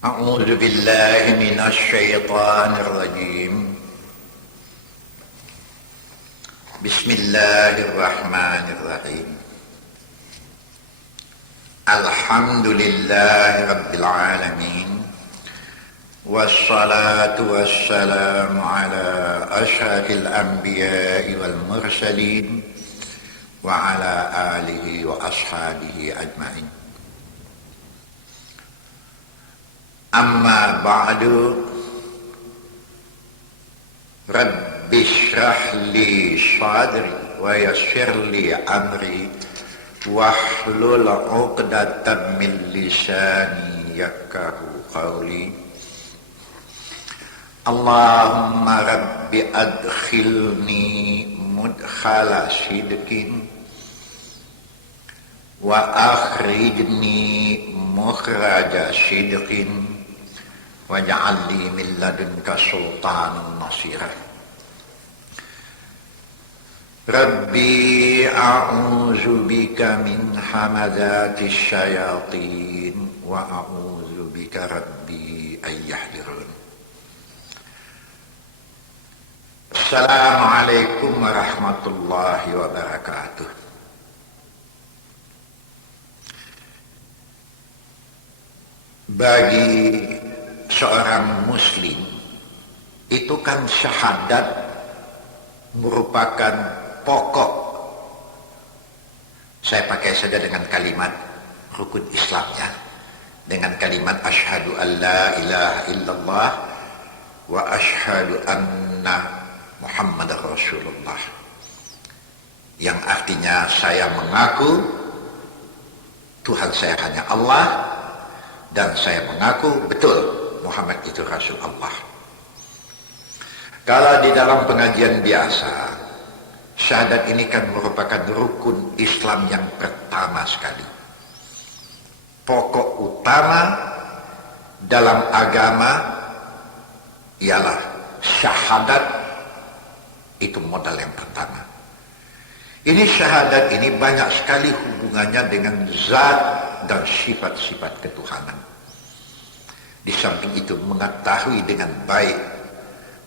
أعوذ بالله من الشيطان الرجيم. بسم الله الرحمن الرحيم. الحمد لله رب العالمين، والصلاة والسلام على أشرف الأنبياء والمرسلين وعلى آله وأصحابه أجمعين. Amma ba'du, Rabbi shrah li sadri wa yassir li amri wahlul 'uqdatam min lisani yafqahu qawli. Allahumma rabbi adkhilni mudkhala sidqin wa akhrijni mukhraja sidqin waj'al li min ladunka sultanan nasira. Rabbi a'udzu bika min hamazati syayatin wa a'udzu bika rabbi an yahdurun. Assalamualaikum warahmatullahi wabarakatuh. Bagi seorang muslim itu kan syahadat merupakan pokok. Saya pakai saja dengan kalimat rukun Islamnya, dengan kalimat asyhadu an la ilaha illallah wa asyhadu anna muhammadar rasulullah, yang artinya saya mengaku Tuhan saya hanya Allah, dan saya mengaku betul Muhammad itu Rasul Allah. Kalau di dalam pengajian biasa, syahadat ini kan merupakan rukun Islam yang pertama sekali. Pokok utama dalam agama ialah syahadat, itu modal yang pertama. Ini syahadat ini banyak sekali hubungannya dengan zat dan sifat-sifat ketuhanan. Di samping itu mengetahui dengan baik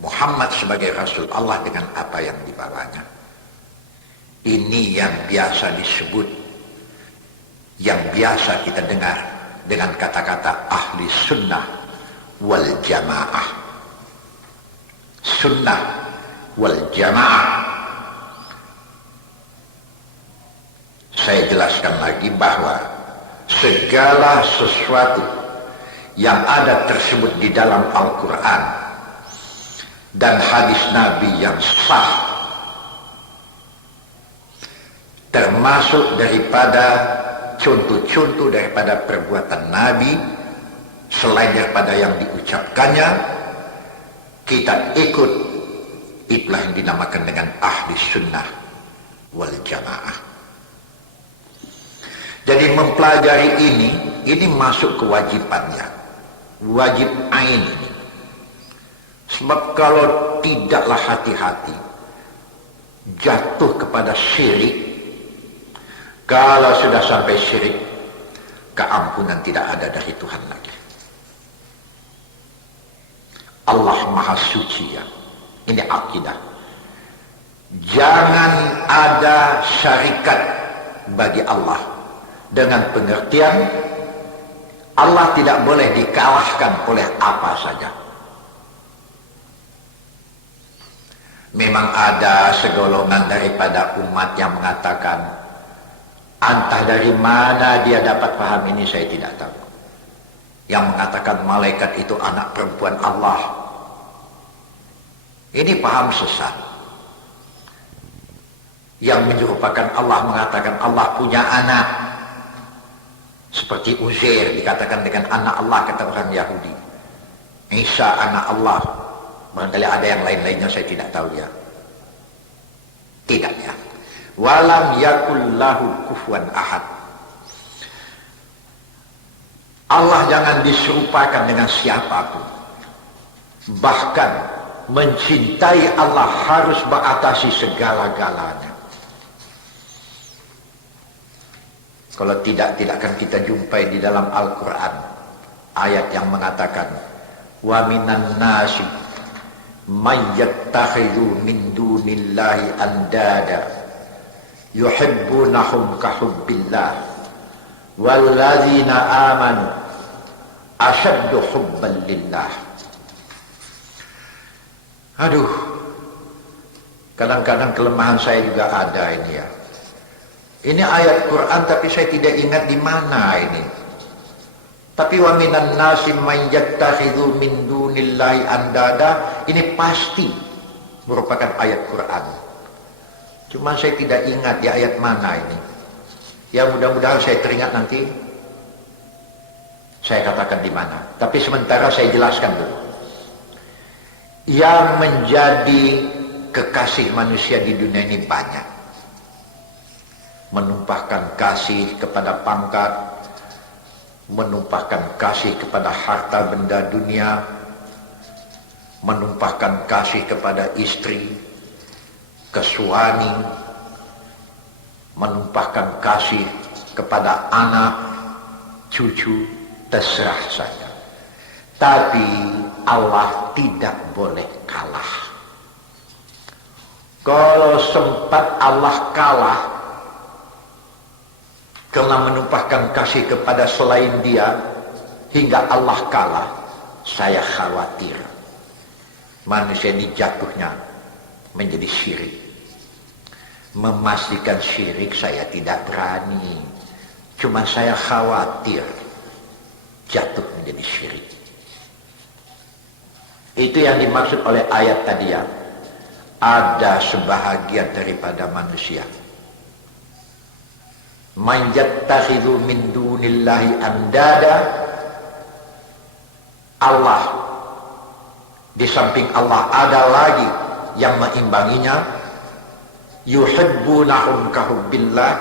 Muhammad sebagai Rasul Allah dengan apa yang dibawanya. Ini yang biasa disebut, yang biasa kita dengar dengan kata-kata ahli sunnah wal jamaah. Sunnah wal jamaah. Saya jelaskan lagi bahwa segala sesuatu yang ada tersebut di dalam Al-Quran dan hadis Nabi yang sah, termasuk daripada contoh-contoh daripada perbuatan Nabi, selain daripada yang diucapkannya, kita ikut. Itulah yang dinamakan dengan ahli sunnah wal jamaah. Jadi mempelajari ini masuk kewajibannya, wajib ain ini. Sebab kalau tidaklah hati-hati, jatuh kepada syirik. Kalau sudah sampai syirik, keampunan tidak ada dari Tuhan lagi. Allah Maha Suci ya. Ini akidah. Jangan ada syarikat bagi Allah, dengan pengertian Allah tidak boleh dikalahkan oleh apa saja. Memang ada segolongan daripada umat yang mengatakan, entah dari mana dia dapat paham ini, saya tidak tahu, yang mengatakan malaikat itu anak perempuan Allah. Ini paham sesat. Yang menyerupakan Allah mengatakan Allah punya anak, seperti Uzair dikatakan dengan anak Allah kata orang Yahudi. Isa anak Allah. Barangkali ada yang lain-lainnya, saya tidak tahu ya. Tidak ya. Walam yakul lahu kufuwan ahad. Allah jangan diserupakan dengan siapapun. Bahkan mencintai Allah harus mengatasi segala-galanya. Kalau tidak akan kita jumpai di dalam Al-Quran ayat yang mengatakan wa minan nasi may yattakhidhu min dunillahi andada yuhibbunahum ka hubbillah walladzina amanu asyaddu hubban lillah. Aduh, kadang-kadang kelemahan saya juga ada ini ya. Ini ayat Quran tapi saya tidak ingat di mana ini. Tapi wa minan nasi man yattakhidhu min dunillahi andada, ini pasti merupakan ayat Quran. Cuma saya tidak ingat di ayat mana ini. Ya mudah-mudahan saya teringat nanti. Saya katakan di mana. Tapi sementara saya jelaskan dulu. Yang menjadi kekasih manusia di dunia ini banyak. Menumpahkan kasih kepada pangkat, menumpahkan kasih kepada harta benda dunia, menumpahkan kasih kepada istri, ke suami, menumpahkan kasih kepada anak, cucu, terserah saja. Tapi Allah tidak boleh kalah. Kalau sempat Allah kalah karena menumpahkan kasih kepada selain Dia hingga Allah kalah, saya khawatir manusia ini jatuhnya menjadi syirik. Memastikan syirik saya tidak berani, cuma saya khawatir jatuh menjadi syirik. Itu yang dimaksud oleh ayat tadi ya. Ada sebahagian daripada manusia man yattakhidhu min dunillahi andada, Allah di samping Allah ada lagi yang mengimbanginya. Yuhibbunahum ka hubbillah,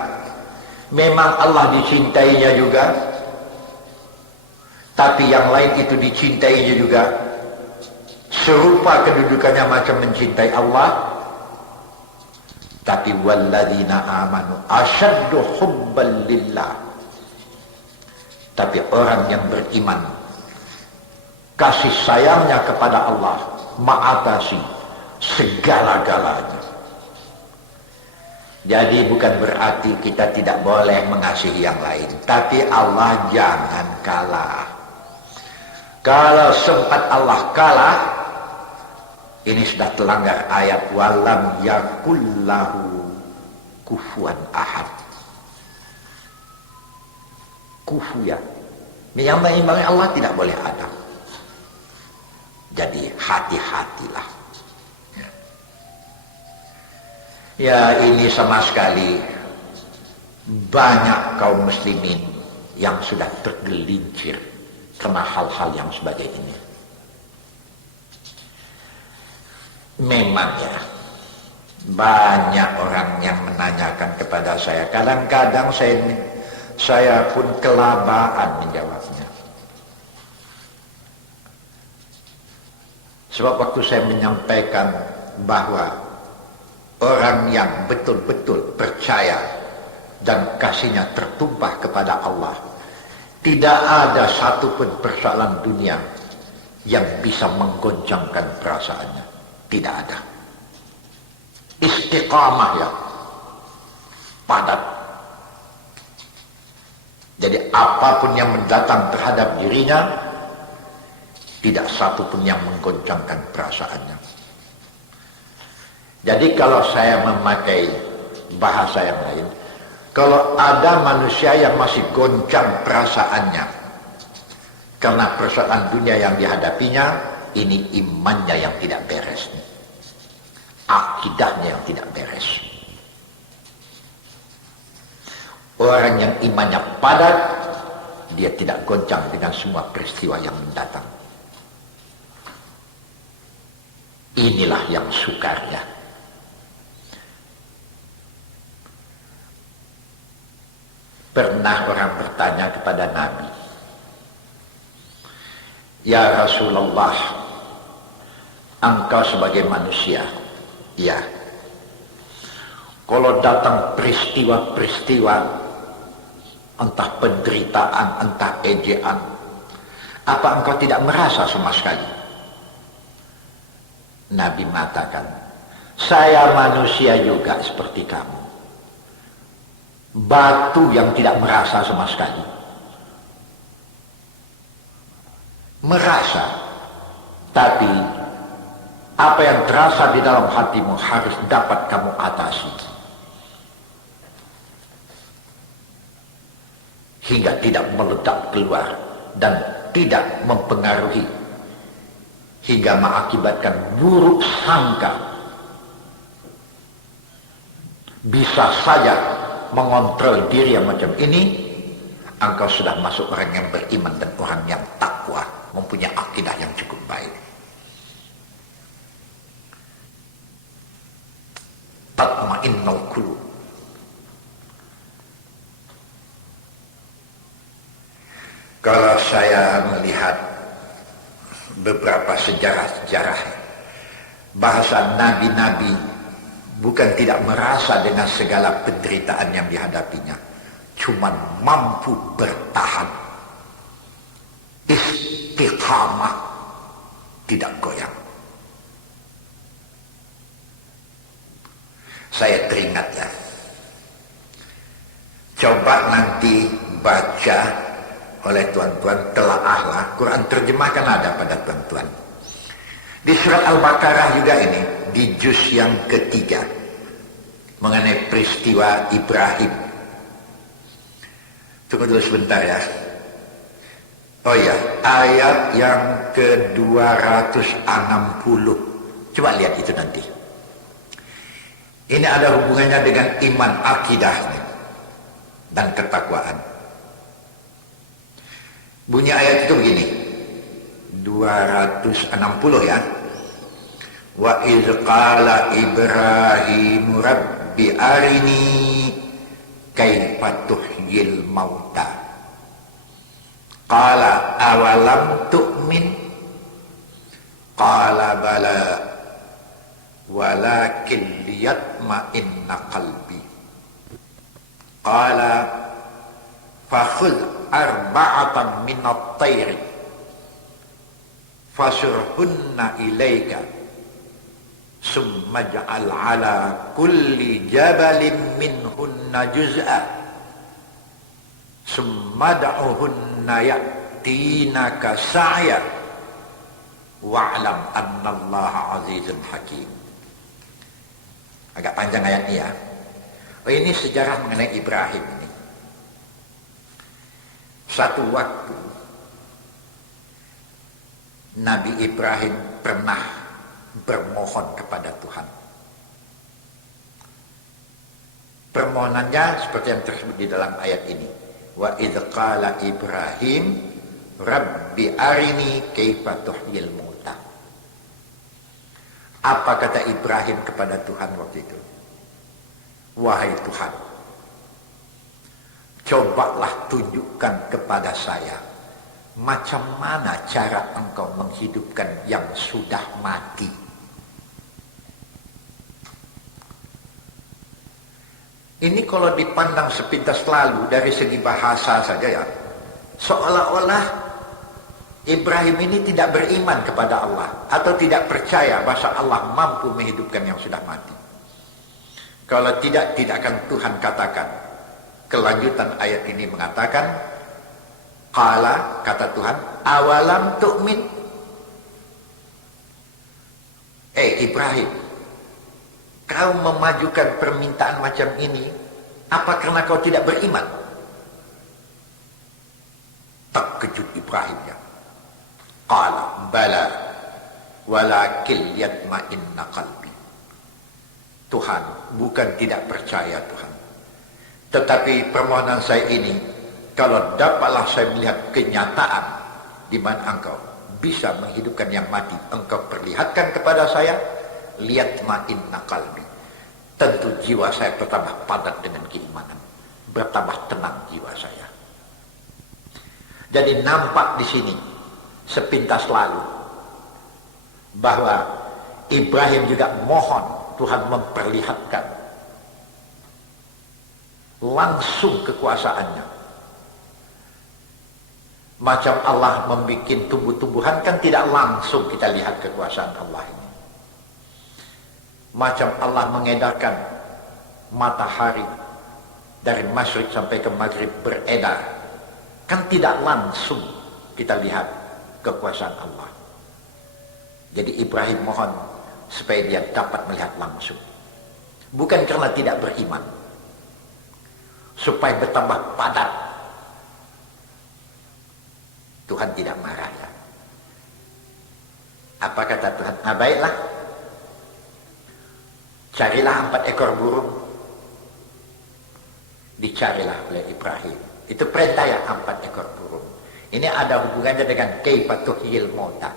memang Allah dicintainya juga, tapi yang lain itu dicintainya juga. Serupa kedudukannya macam mencintai Allah. Tapi walladzina amanu asyaddu hubban lillah, tapi orang yang beriman kasih sayangnya kepada Allah mengatasi segala-galanya. Jadi bukan berarti kita tidak boleh mengasihi yang lain, tapi Allah jangan kalah. Kalau sempat Allah kalah, ini sudah terlanggar ayat walam yakullahu kufuwan ahad. Kufuya, yang mengimbangi Allah tidak boleh ada. Jadi hati-hatilah. Ya, ini sama sekali banyak kaum muslimin yang sudah tergelincir karena hal-hal yang sebagai ini. Memang ya, banyak orang yang menanyakan kepada saya. Kadang-kadang saya pun kelabaan menjawabnya. Sebab waktu saya menyampaikan bahwa orang yang betul-betul percaya dan kasihnya tertumpah kepada Allah, tidak ada satupun persoalan dunia yang bisa menggoncangkan perasaannya. Tidak ada. Istiqamah ya, padat. Jadi apapun yang mendatang terhadap dirinya, tidak satupun yang menggoncangkan perasaannya. Jadi kalau saya memakai bahasa yang lain, kalau ada manusia yang masih goncang perasaannya karena persoalan dunia yang dihadapinya, ini imannya yang tidak beres, akidahnya yang tidak beres. Orang yang imannya padat, dia tidak goncang dengan semua peristiwa yang mendatang. Inilah yang sukarnya. Pernah orang bertanya kepada Nabi, "Ya Rasulullah, engkau sebagai manusia, ya, kalau datang peristiwa-peristiwa, entah penderitaan, entah ejaan, Apa engkau tidak merasa sama sekali? Nabi mengatakan, saya manusia juga seperti kamu. Batu yang tidak merasa sama sekali. Merasa, tapi apa yang terasa di dalam hatimu harus dapat kamu atasi. Hingga tidak meledak keluar dan tidak mempengaruhi. Hingga mengakibatkan buruk sangka. Bisa saja mengontrol diri yang macam ini, engkau sudah masuk orang yang beriman dan orang yang takwa, mempunyai akidah yang cukup baik. Tatma'innul qulub. Kalau saya melihat beberapa sejarah-sejarah, bahasa nabi-nabi bukan tidak merasa dengan segala penderitaan yang dihadapinya, cuman mampu bertahan, istiqamah, tidak goyang. Saya teringat ya, coba nanti baca oleh tuan-tuan, telaahlah, Quran terjemahkan ada pada tuan-tuan. Di surat Al-Baqarah juga ini, di juz yang ketiga, mengenai peristiwa Ibrahim. Tunggu dulu sebentar ya. Oh ya, ayat yang ke-260. Coba lihat itu nanti. Ini ada hubungannya dengan iman, akidah dan ketakwaan. Bunyi ayat itu begini, 260 ya. Wa idz qala Ibrahim rabbi arini kaifa tuhyil mauta. Qala awalam tu'min? Qala bala walakin liyatma'inna qalbi. Qala fakhudh arba'atan minat tayri fasurhunna ilaika summa ja'al ala kulli jabalin minhunna juz'a summa da'uhunna ya'tinaka sa'ya wa'lam annallaha azizun hakim. Agak panjang ayatnya ya. Oh, ini sejarah mengenai Ibrahim ini. Satu waktu Nabi Ibrahim pernah bermohon kepada Tuhan. Permohonannya seperti yang tersebut di dalam ayat ini. Wa idz qala Ibrahim rabbi arini kaifa tuhyil mauta. Apa kata Ibrahim kepada Tuhan waktu itu? Wahai Tuhan, cobalah tunjukkan kepada saya macam mana cara engkau menghidupkan yang sudah mati. Ini kalau dipandang sepintas lalu dari segi bahasa saja ya, seolah-olah Ibrahim ini tidak beriman kepada Allah atau tidak percaya bahwa Allah mampu menghidupkan yang sudah mati. Kalau tidak akan Tuhan katakan. Kelanjutan ayat ini mengatakan, qala, kata Tuhan, awalam tu'min? Ibrahim, kau memajukan permintaan macam ini, apa karena kau tidak beriman? Terkejut Ibrahim ya. Qala bala walakin yatma'inna qalbi. Tuhan, bukan tidak percaya Tuhan, tetapi permohonan saya ini, kalau dapatlah saya melihat kenyataan di mana engkau bisa menghidupkan yang mati, engkau perlihatkan kepada saya, lihat ma'inna qalbi. Tentu jiwa saya bertambah padat dengan keimanan, bertambah tenang jiwa saya. Jadi nampak di sini sepintas lalu bahwa Ibrahim juga mohon Tuhan memperlihatkan langsung kekuasaannya, Macam Allah membuat tumbuh-tumbuhan, kan tidak langsung kita lihat kekuasaan Allah ini. Macam Allah mengedarkan matahari dari masyrik sampai ke maghrib beredar, kan tidak langsung kita lihat kekuasaan Allah. Jadi Ibrahim mohon supaya dia dapat melihat langsung. Bukan karena tidak beriman, supaya bertambah padat. Tuhan tidak marah ya. Apa kata Tuhan? Nah, baiklah, carilah 4 ekor burung. Dicarilah oleh Ibrahim. Itu perintah ya, 4 ekor burung. Ini ada hubungannya dengan kaifa tuhyil mauta.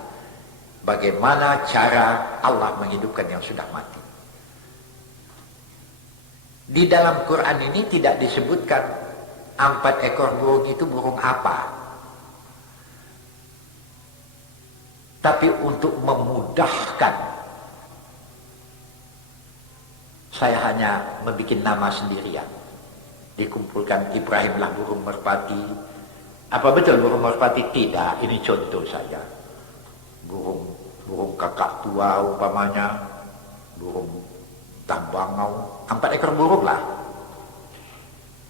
Bagaimana cara Allah menghidupkan yang sudah mati. Di dalam Quran ini tidak disebutkan 4 ekor burung itu burung apa. Tapi untuk memudahkan, saya hanya membuat nama sendirian. Dikumpulkan Ibrahimlah burung merpati. Apa betul burung merpati? Tidak, ini contoh saja. Burung kakak tua umpamanya, burung tambangau, 4 ekor burung lah.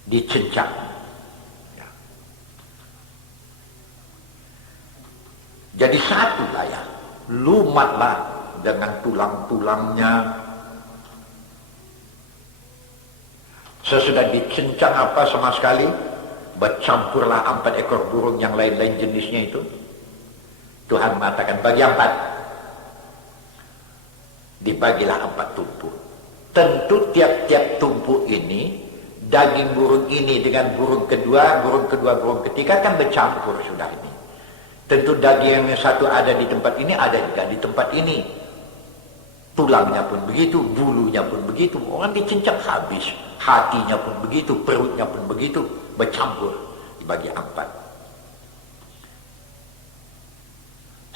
Dicencang. Jadi satu lah ya, lumatlah dengan tulang-tulangnya. Sesudah dikencang apa sama sekali, bercampurlah 4 ekor burung yang lain-lain jenisnya itu. Tuhan mengatakan bagi 4. Dibagilah 4 tumpuk. Tentu tiap-tiap tumpuk ini, daging burung ini dengan burung kedua, burung ketiga kan bercampur sudah ini. Tentu daging yang satu ada di tempat ini, ada juga di tempat ini. Tulangnya pun begitu, bulunya pun begitu. Orang dicincang habis. Hatinya pun begitu, perutnya pun begitu. Bercampur dibagi 4.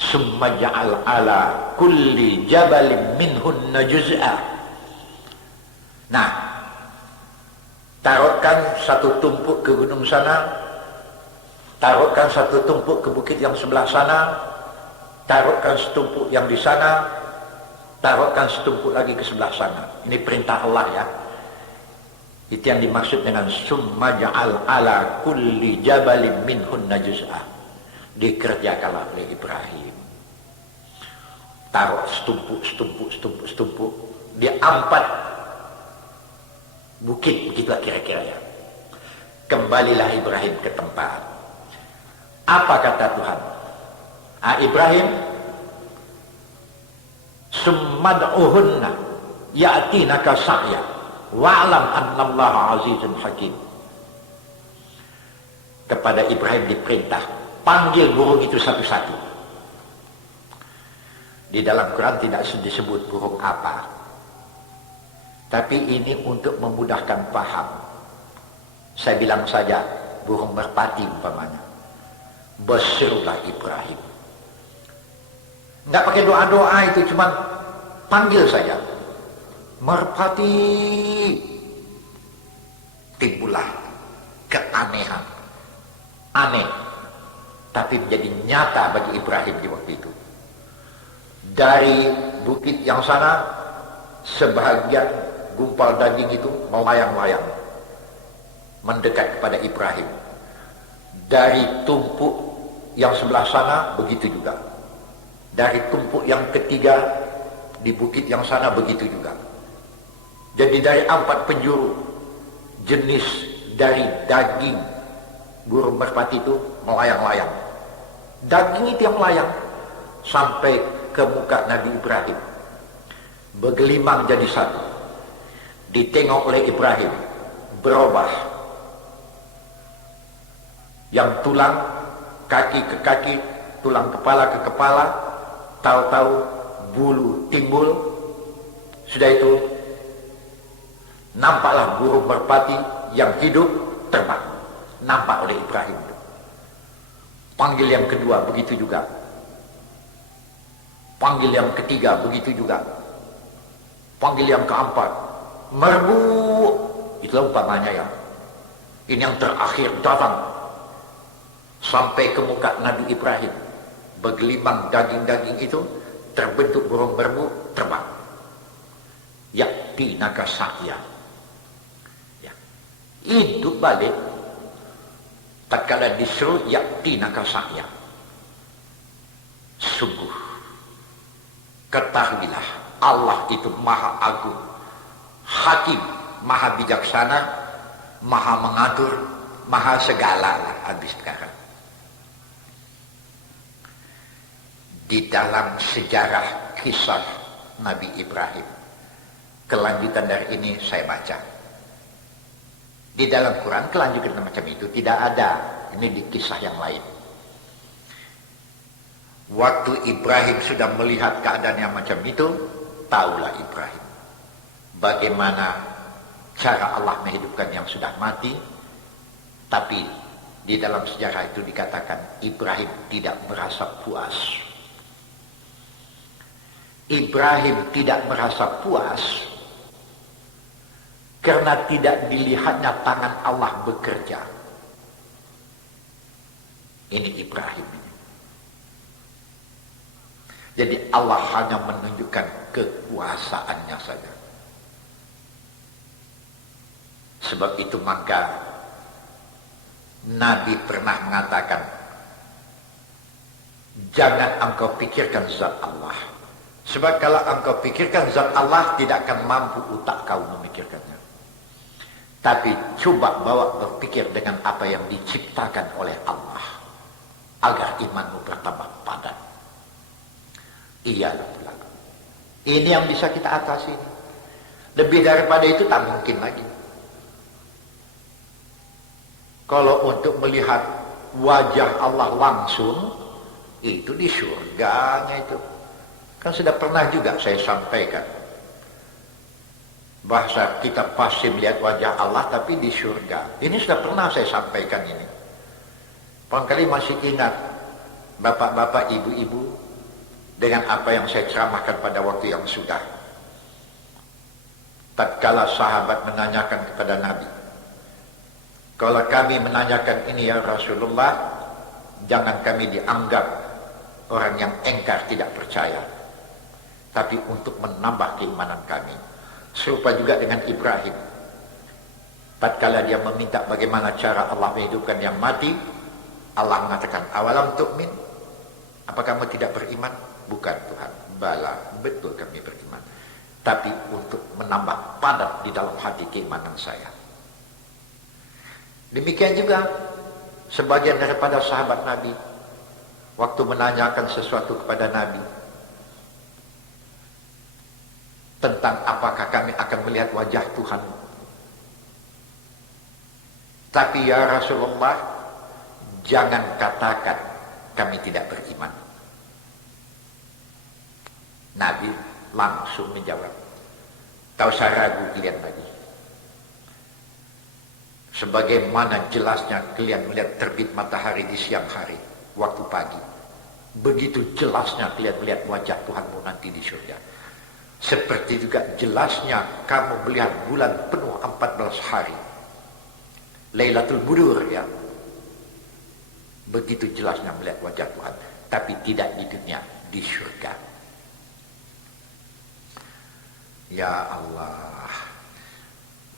Summa ja'al ala kulli jabalin minhunna juz'a. Nah, taruhkan 1 tumpuk ke gunung sana, taruhkan 1 tumpuk ke bukit yang sebelah sana, taruhkan setumpuk yang di sana, taruhkan setumpuk lagi ke sebelah sana. Ini perintah Allah ya. Itu yang dimaksud dengan summa ja'al ala kulli jabalin minhunna juz'a. Dikerjakanlah oleh Ibrahim. Taruh setumpuk di 4 bukit, begitulah kira-kira ya. Kembalilah Ibrahim ke tempat. Apa kata Tuhan? Ibrahim, summad'uhunna ya'tinaka sa'ya wa'lam annallaha azizun hakim. Kepada Ibrahim diperintah, panggil burung itu satu-satu. Di dalam Quran tidak disebut burung apa. Tapi ini untuk memudahkan paham. Saya bilang saja, burung merpati umpamanya. Berserulah Ibrahim. Enggak pakai doa-doa itu, cuma panggil saja. Merpati. Timbullah keanehan. Aneh. Tapi menjadi nyata bagi Ibrahim di waktu itu. Dari bukit yang sana, sebahagian gumpal daging itu melayang-layang. Mendekat kepada Ibrahim. Dari tumpuk yang sebelah sana, begitu juga. Dari tumpuk yang ketiga, di bukit yang sana, begitu juga. Jadi dari 4 penjuru, jenis dari daging burung merpati itu melayang-layang. Daging itu yang melayang sampai ke muka Nabi Ibrahim. Bergelimang jadi satu. Ditengok oleh Ibrahim, berubah. Yang tulang, kaki ke kaki, tulang kepala ke kepala, tahu-tahu bulu timbul. Sudah itu, nampaklah burung merpati yang hidup terbang. Nampak oleh Ibrahim. Panggil yang kedua, begitu juga. Panggil yang ketiga, begitu juga. Panggil yang keempat, merbu. Itulah umpamanya ya. Ini yang terakhir datang. sampai ke muka Nabi Ibrahim. Bergelimang daging-daging itu terbentuk burung merbu terbang. Yakti naga sakya. Ya. Hidup balik. Tatkala disuruh yakti naga sakya. Sungguh, ketahuilah Allah itu maha agung, hakim, maha bijaksana, maha mengatur, maha segala. Habis sekarang. Di dalam sejarah kisah Nabi Ibrahim, kelanjutan dari ini saya baca. Di dalam Quran kelanjutan macam itu tidak ada. Ini di kisah yang lain. Waktu Ibrahim sudah melihat keadaan yang macam itu, tahulah Ibrahim bagaimana cara Allah menghidupkan yang sudah mati. Tapi di dalam sejarah itu dikatakan Ibrahim tidak merasa puas. Ibrahim tidak merasa puas karena tidak dilihatnya tangan Allah bekerja. Ini Ibrahim. Jadi Allah hanya menunjukkan kekuasaannya saja. Sebab itu maka Nabi pernah mengatakan, jangan engkau pikirkan zat Allah. Sebab kalau engkau pikirkan zat Allah, tidak akan mampu otak kau memikirkannya. Tapi coba bawa berpikir dengan apa yang diciptakan oleh Allah, agar imanmu bertambah padat. Iyalah pula. Ini yang bisa kita atasi. Lebih daripada itu tak mungkin lagi. Kalau untuk melihat wajah Allah langsung, itu di surganya itu. Kan sudah pernah juga saya sampaikan. Bahasa kita pasti melihat wajah Allah tapi di surga. Ini sudah pernah saya sampaikan ini. Barangkali masih ingat bapak-bapak, ibu-ibu dengan apa yang saya ceramahkan pada waktu yang sudah. Tatkala sahabat menanyakan kepada Nabi, kalau kami menanyakan ini ya Rasulullah, jangan kami dianggap orang yang engkar tidak percaya, tapi untuk menambah keimanan kami. Serupa juga dengan Ibrahim. Tatkala dia meminta bagaimana cara Allah menghidupkan yang mati, Allah mengatakan, awalam tu'min? Apa kamu tidak beriman? Bukan Tuhan. Bala, betul kami beriman. Tapi untuk menambah padat di dalam hati keimanan saya. Demikian juga sebagian daripada sahabat Nabi, waktu menanyakan sesuatu kepada Nabi, tentang apakah kami akan melihat wajah Tuhan. Tapi ya Rasulullah, jangan katakan kami tidak beriman. Nabi langsung menjawab, tak usah ragu kalian lagi. Sebagaimana jelasnya kalian melihat terbit matahari di siang hari, waktu pagi, begitu jelasnya kalian melihat wajah Tuhanmu nanti di surga. Seperti juga jelasnya kamu melihat bulan penuh 14 hari. Lailatul Budur ya. Begitu jelasnya melihat wajah Tuhan. Tapi tidak di dunia, di surga. Ya Allah.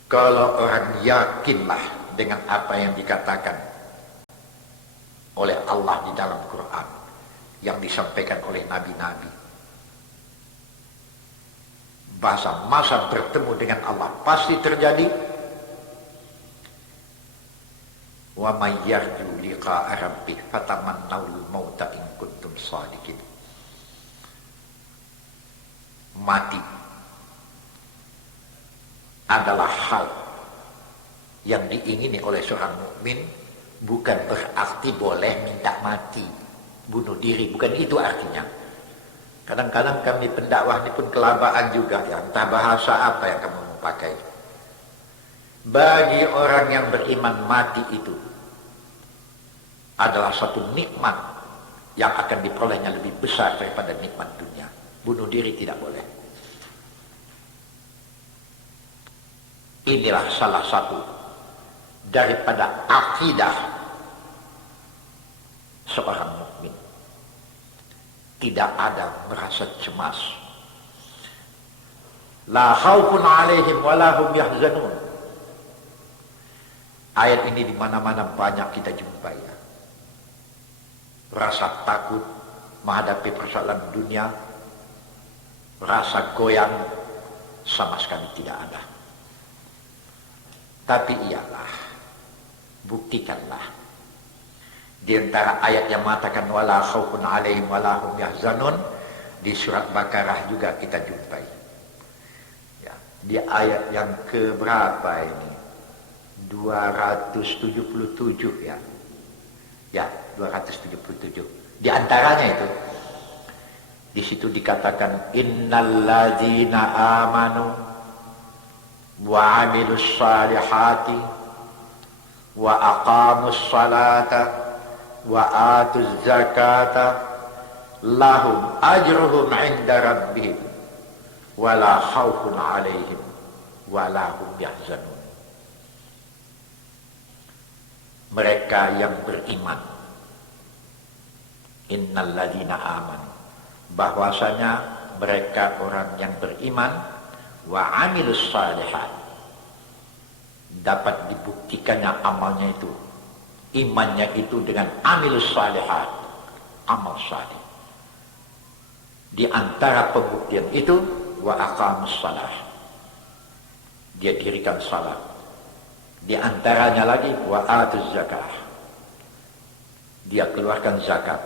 Kalau orang yakinlah dengan apa yang dikatakan oleh Allah di dalam Quran, yang disampaikan oleh nabi-nabi, bahasa masa bertemu dengan Allah pasti terjadi. Wa may yarju liqa'a rabbih fatamannawul mauta in kuntum shadiqin. Mati adalah hal yang diingini oleh seorang mukmin, bukan berarti boleh minta mati, bunuh diri, bukan itu artinya. Kadang-kadang kami pendakwah ini pun kelabaan juga ya, entah bahasa apa yang kamu mau pakai. Bagi orang yang beriman, mati itu adalah satu nikmat yang akan diperolehnya lebih besar daripada nikmat dunia. Bunuh diri tidak boleh. Inilah salah satu daripada akidah seorang mukmin. Tidak ada merasa cemas. La khaufun alaihim wa la hum yahzanun. Ayat ini di mana-mana banyak kita jumpai ya. Rasa takut menghadapi persoalan dunia, rasa goyang sama sekali tidak ada. Tapi ialah, buktikanlah di antara ayat yang mengatakan wala khaufun alaihim wala hum yahzanun, di surat Baqarah juga kita jumpai. Ya, di ayat yang keberapa ini? 277 ya. Ya, 277. Di antaranya itu di situ dikatakan innalladzina amanu wa 'amilus salihati wa aqamus salata wa atuz zakata lahum ajruhum 'inda rabbihim wala khaufun 'alaihim wala hum yahzanun. Mereka yang beriman, innalladzina amanu, bahwasanya mereka orang yang beriman, wa amilus salihat, dapat dibuktikannya amalnya itu, imannya itu dengan amilus salihat, amal salih. Di antara pembuktian itu wa aqamus salah, dia dirikan salat. Di antaranya lagi wa atuz zakah, dia keluarkan zakat.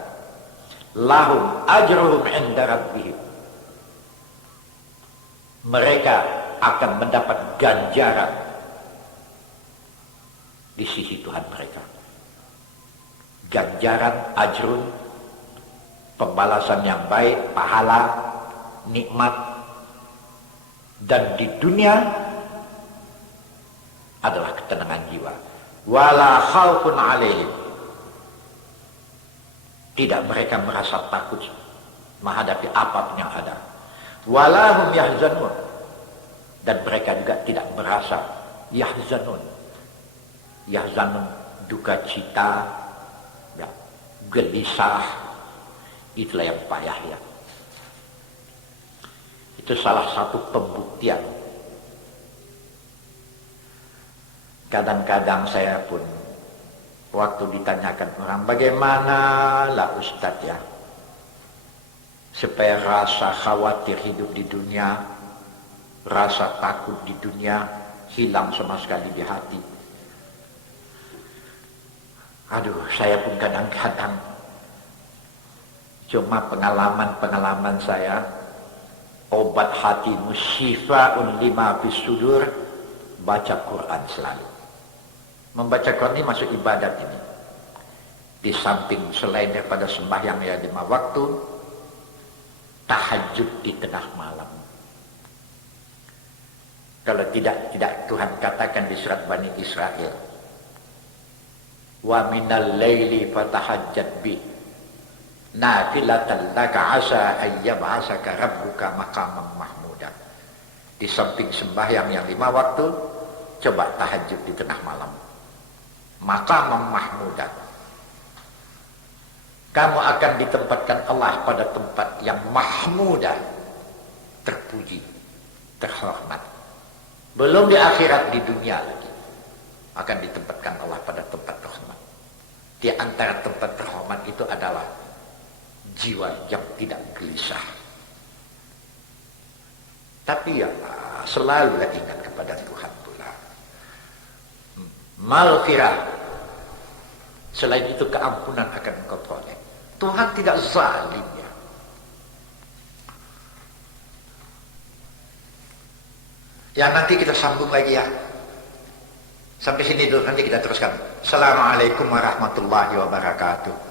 Lahum ajruhum 'inda rabbihim, mereka akan mendapat ganjaran di sisi Tuhan mereka. Ganjaran, ajrun, pembalasan yang baik, pahala, nikmat. Dan di dunia adalah ketenangan jiwa. Wala khaufun 'alaihim, tidak mereka merasa takut menghadapi apapun yang ada. Wala hum yahzanun, dan mereka juga tidak merasa yahzanun. Yahzanun, duka cita, ya, gelisah, itulah yang payah ya. Itu salah satu pembuktian. Kadang-kadang saya pun waktu ditanyakan orang, bagaimana lah Ustadz ya supaya rasa khawatir hidup di dunia, rasa takut di dunia hilang sama sekali di hati. Aduh, saya pun kadang-kadang cuma pengalaman saya, obat hatimu syifa'un lima fis sudur, baca Quran selalu. Membaca Quran ini masuk ibadat ini. Di samping selain daripada sembahyang ya 5 waktu, tahajud di tengah malam. Kalau tidak Tuhan katakan di surat Bani Israel, wa minal laili fatahajjat bi nafilatan laka asa ayyab'asaka rabbuka maqaman mahmuda. Di samping sembahyang yang 5 waktu, coba tahajud di tengah malam. Maqaman mahmuda. Kamu akan ditempatkan Allah pada tempat yang mahmuda, terpuji, terhormat. Belum di akhirat, di dunia lagi akan ditempatkan Allah pada tempat terhormat. Di antara tempat terhormat itu adalah jiwa yang tidak gelisah. Tapi ya selalulah ingat kepada Tuhan pula. Maghfirah, selain itu keampunan akan engkau peroleh. Tuhan tidak zalim ya. Ya nanti kita sambung lagi ya. Sampai sini dulu, nanti kita teruskan. Assalamualaikum warahmatullahi wabarakatuh.